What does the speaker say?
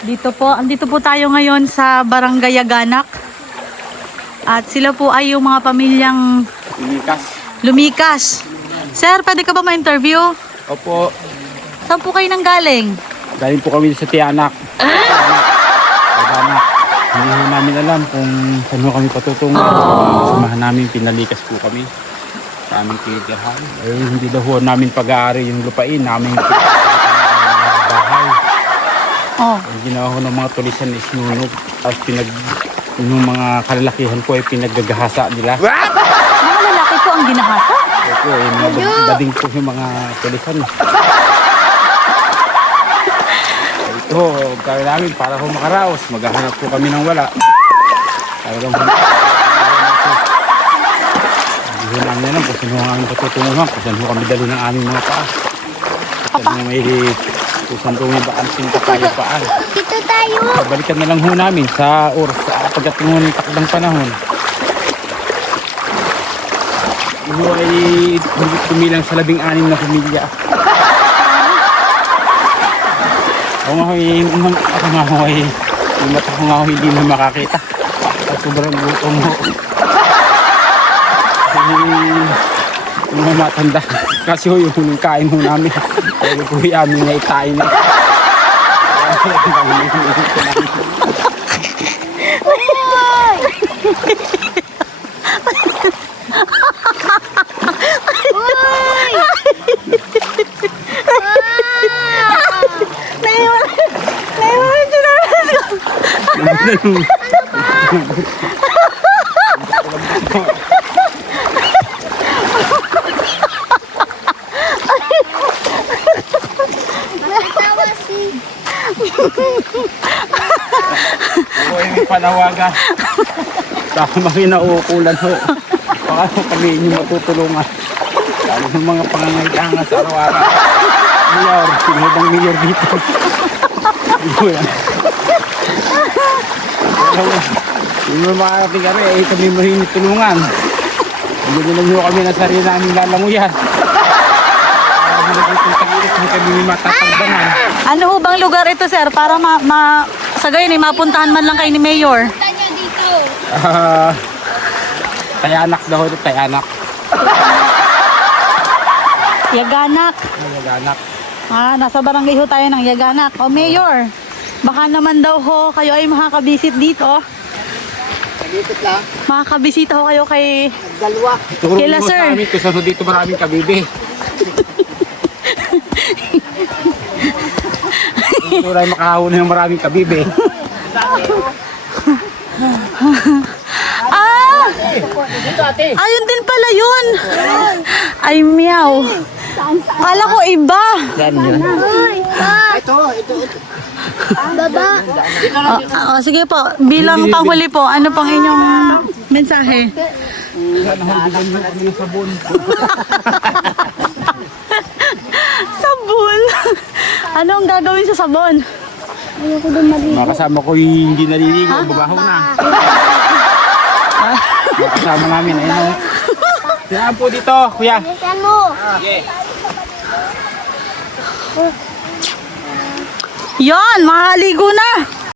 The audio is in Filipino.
Andito po tayo ngayon sa Barangay Yaganak. At sila po ay yung mga pamilyang lumikas. Sir, pwede ka ba ma-interview? Opo. Saan po kayo nanggaling? Galing po kami sa Tiyanak. Tiyanak. Hindi ho namin alam kung saan ho kami patutungo. Samahan namin, pinalikas po kami sa aming titirahan. Hindi daw ho namin pag-aari yung lupain namin bahay. Ang ginawa ko ng mga tulisan is nunog. Tapos yung mga kalalakihan ko ay pinaggagahasa nila. Mga lalaki po ang ginahasa? Opo, mga bading po yung mga tulisan. Ito, kaya namin para ho makaraos. Maghahanap po kami ng wala. Talagang hindi ho namin alam kung saan ho aming patutunguhan. Kung saan ho kami dali ng aming mga paa. Kung saan ho may bakansing kapayapaan. Dito tayo. Balikan na lang ho namin sa oras sa pagkatungo ng takdang panahon. Ito ay kumilang sa 16 na pamilya. Ako nga ho ay yung mata ko nga ho hindi mo makakita. Sobrang gutom ho. Yung mga matanda. Kasi ho yung huling kain ho namin. Kaya po yung aming na itain na. Ako ay may panawagan. Tama kinauukulan ho. Baka kami inyo matutulungan. Lalo ng mga pangangailangan sa araw-araw. Mayor, sinubang mayor dito. Dito yan. Yung mga makakating kami ay kami mahinit tulungan. Hindi nyo lang kami na sarili namin lalanguyan. Kami matatagdangan. Ano ho bang lugar ito, sir? Para sa gayon, mapuntahan man lang kayo ni Mayor. Tayanak daw ito, Tayanak. Yaganak. Yaganak. Nasa barangay ho tayo ng Yaganak. O Mayor, baka naman daw ho kayo ay makakabisit dito. Dito lang. Makakabisita ho kayo kay Dalawa. Kila sir. Kasi dito maraming kabibi. Dito rin makahuli ng maraming kabibi. Ayun din pala yun. Ay, meow. Kala ko iba. Yan yun. Ito. Baba. Sige po, bilang panghuli po, ano pang inyong mensahe? Sabon. Ano ang gagawin sa sabon? Ayoko doon maligo. Mga kasama ko yung hindi naliligo, babaho na. Mga kasama namin, ayun o. Saan po dito, kuya? Saan mo? Okay. Yan, makaligo na.